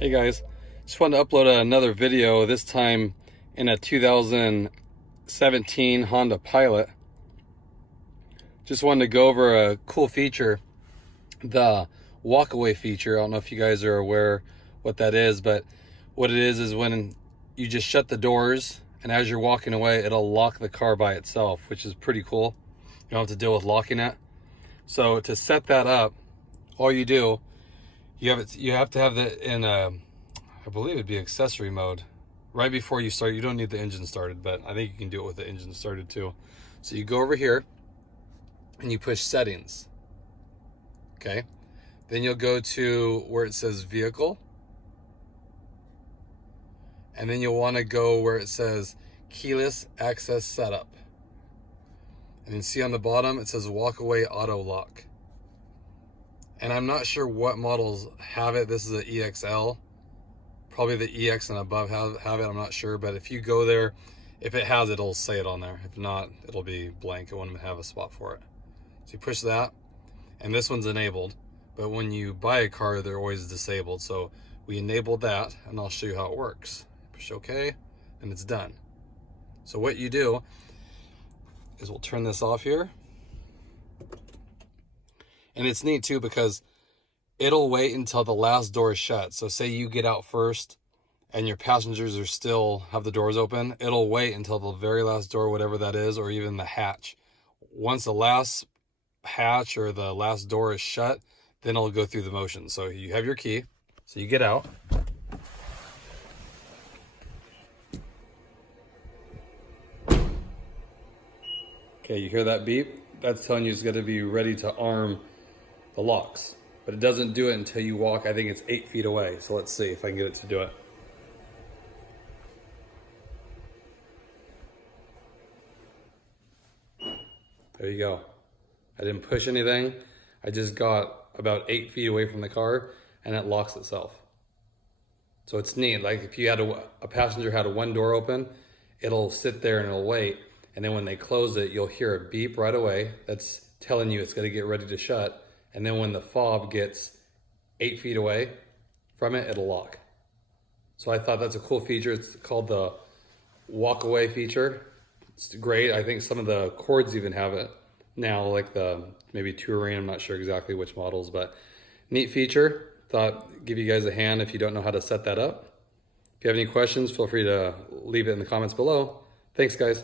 Hey guys, just wanted to upload another video, this time in a 2017 Honda Pilot. Just wanted to go over a cool feature, the walkaway feature. I don't know if you guys are aware what that is, but what it is when you just shut the doors and as you're walking away, it'll lock the car by itself, which is pretty cool. You don't have to deal with locking it. So to set that up, all you do, you have to have it in I believe it'd be accessory mode right before you start. You don't need the engine started, but I think you can do it with the engine started too. So you go over here and you push settings. Okay. Then you'll go to where it says vehicle. And then you'll want to go where it says keyless access setup. And then see on the bottom, it says walkaway auto lock. And I'm not sure what models have it. This is an EXL. Probably the EX and above have it. I'm not sure. But if you go there, if it has it, it'll say it on there. If not, it'll be blank. It won't have a spot for it. So you push that. And this one's enabled. But when you buy a car, they're always disabled. So we enabled that. And I'll show you how it works. Push OK. And it's done. So what you do is we'll turn this off here. And it's neat too because it'll wait until the last door is shut. So say you get out first and your passengers are still have the doors open, it'll wait until the very last door, whatever that is, or even the hatch. Once the last hatch or the last door is shut, then it'll go through the motion. So you have your key, so you get out. Okay, you hear that beep? That's telling you it's got to be ready to arm the locks, but it doesn't do it until you walk. I think it's 8 feet away. So let's see if I can get it to do it. There you go. I didn't push anything. I just got about 8 feet away from the car and it locks itself. So it's neat. Like if you had a passenger had a one door open, it'll sit there and it'll wait. And then when they close it, you'll hear a beep right away. That's telling you it's going to get ready to shut. And then when the fob gets 8 feet away from it, it'll lock. So I thought that's a cool feature. It's called the walk away feature. It's great. I think some of the Accords even have it now, like the maybe Touring. I'm not sure exactly which models, but neat feature. Thought give you guys a hand if you don't know how to set that up. If you have any questions, feel free to leave it in the comments below. Thanks, guys.